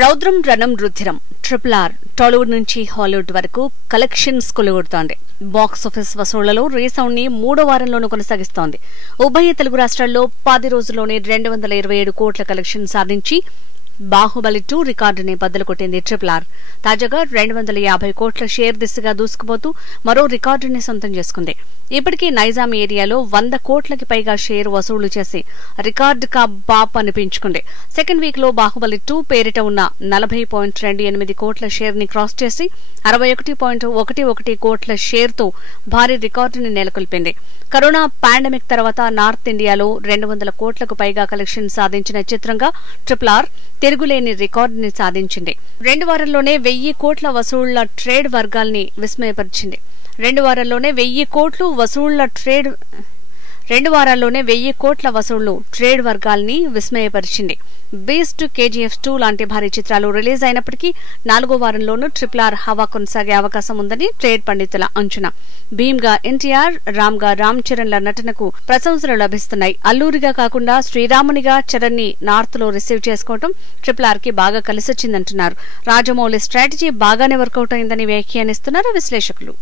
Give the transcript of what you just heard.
రౌద్రం రణం రుధిరం RRR Tollywood నుంచి Hollywood వరకు collections కొలుగొడుతోంది. Box office వసూళ్లలో resound ని 3వ వారంలోనూ కొనసాగిస్తోంది. ఉభయ తెలుగు రాష్ట్రాల్లో 10 రోజుల్లోనే 227 కోట్ల కలెక్షన్ సాధించి బాహుబలి 2 రికార్డుని బద్దలు కొట్టింది RRR. తాజాగా 250 కోట్ల షేర్ దిశగా దూసుకుపోతూ మరో రికార్డుని సొంతం చేసుకుంది. ఇప్పటికీ నైజాం ఏరియాలో 100 కోట్లకి పైగా షేర్ వసూళ్లు చేసి రికార్డు కా బాప్ అనిపించుకుంది. సెకండ్ వీక్ లో బాహుబలి 2 పేరిట ఉన్న 40.28 కోట్ల షేర్ ని క్రాస్ చేసి 61.11 కోట్ల షేర్ తో భారీ రికార్డుని నెలకొల్పింది. కరోనా పాండమిక్ తర్వాత నార్త్ ఇండియాలో 200 కోట్లకు పైగా కలెక్షన్ సాధించిన చిత్రంగా RRR తిరుగులేని రికార్డుని సాధించింది. 2 వారాల్లోనే 1000 కోట్ల వసూళ్ల ట్రేడ్ వర్గాల్ని విస్మయపరిచింది. 2 వారాల్లోనే 1000 కోట్లు వసూళ్ల ట్రేడ్ వర్గాల్ని విస్మయపరిచింది. బీస్ట్, KGF 2 లాంటి భారీ చిత్రాలు రిలీజ్ అయినప్పటికీ 4వ వారంలోనూ RRR హవా కొనసాగే అవకాశం ఉందని ట్రేడ్ పండితుల అంచనా. భీమ్గా NTR, రామ్గా రామ్ చరణ్ల నటనకు ప్రశంసలు లభిస్తున్నాయి. అల్లూరిగా కాకుండా శ్రీరామునిగా చరణ్ ని నార్త్ లో రిసీవ్ చేసుకోవడం RRR కి బాగా కలిసొచ్చిందంటున్నారు. రాజమౌళి స్ట్రాటజీ బాగానే వర్కౌట్ అయిందని వ్యాఖ్యానిస్తున్నారు విశ్లేషకులు.